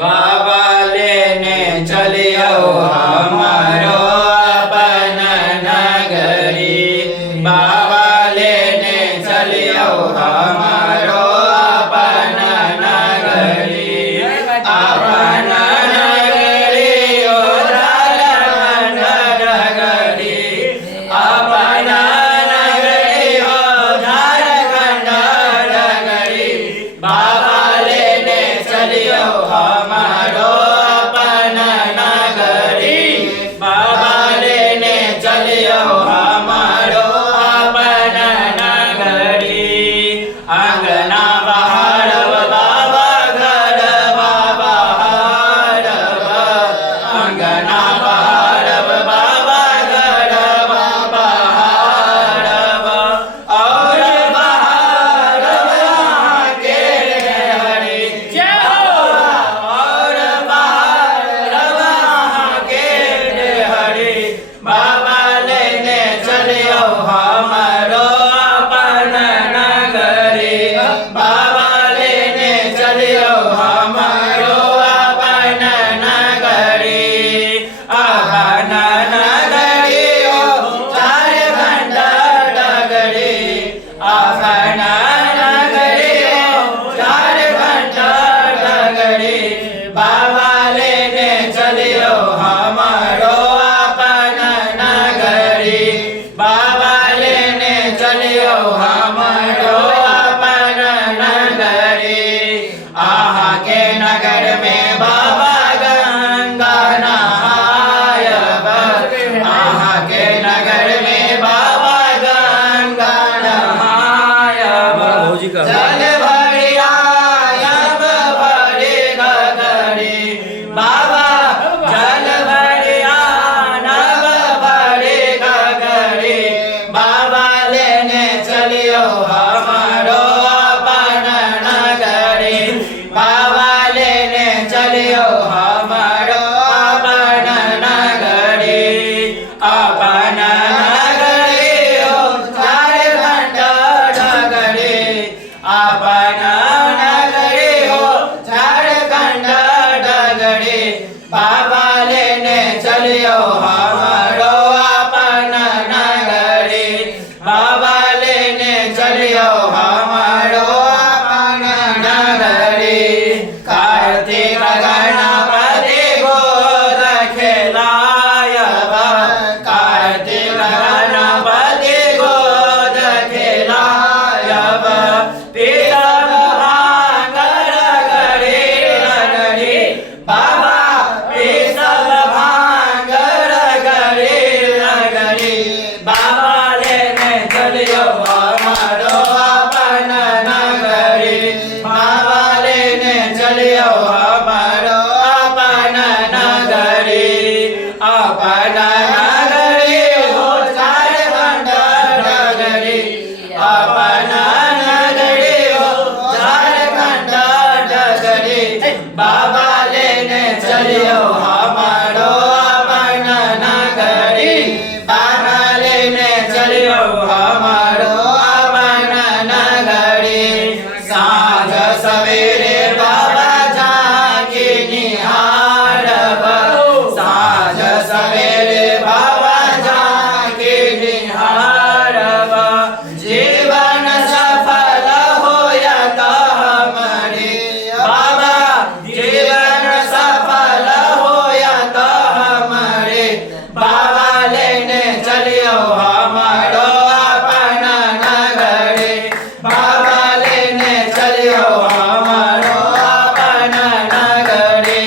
बाबा लेने चलियो हमारो अपन नगरी। बाबा लेने चलियो हमारो अपन नगरी। अपन नगरी ओ झारखंड नगरी। अपन नगरी ओ झारखंड नगरी। बाबा लेने चलियो हमारो अपन नगरी। बाबा लेने चलियो हमारो अपन नगरी। अंगना बहारब बाबा घर बाबा हारब। अंगना बहारब बाबा घर बाबा हारब। और बहारब यहाँ के हरि जय हो। और बहारब यहाँ के हरि। बाबा लेने चलियो हमारो अपन नगरी। बाबा लेने चलियो हमारो अपन नगरी। अपन नगरी ओ झारखंड नगरी। अपन नगरी ओ झारखंड नगरी। बाबा लेने चलियो हमारो अपन नगरी। बाबा लेने चलियो हमारो अपन नगरी। आहा के नगर में बाबा गंगा नहायब। आहा के नगर में बाबा गंगा नहायब। जल भरियायब भरे गगरी। बाबा जल भरियानब भरे गगरी। बाबा लेने चलियो हमारो अपन नगरी। बाबा लेने चलियो हमारो अपन नगरी। अपन नगरी ओ झारखंड नगरी। अपन नगरी ओ झारखंड नगरी। बाबा लेने चलियो हमारो अपन नगरी। बाबा लेने चलियो हमारो अपन नगरी। कार्तिक गणपति गोद खेलायब। कार्तिक गणपति गोद खेलायब। पीतल भांगर गरी नगरी। बाबा पीतल भांगर गरी नगरी। बाबा लेने चलियो हमारो अपन नगरी। बाबा लेने चलियो हमारो अपन नगरी। अपन नगरी हो झारखंड नगरी। अपन नगरी हो झारखंड नगरी। बाबा लेने चलियो हमारो अपन नगरी। बाबा लेने चलियो हमारो अपन नगरी। साँझ सवेरे बाबा झांकी निहारब। साँझ सवेरे बाबा झांकी निहारब। जीवन सफल होयत हमरे। बाबा जीवन सफल होयत हमरे। बाबा लेने चलियो हमारो अपन नगरी। बाबा लेने चलियो हमारो अपन नगरी।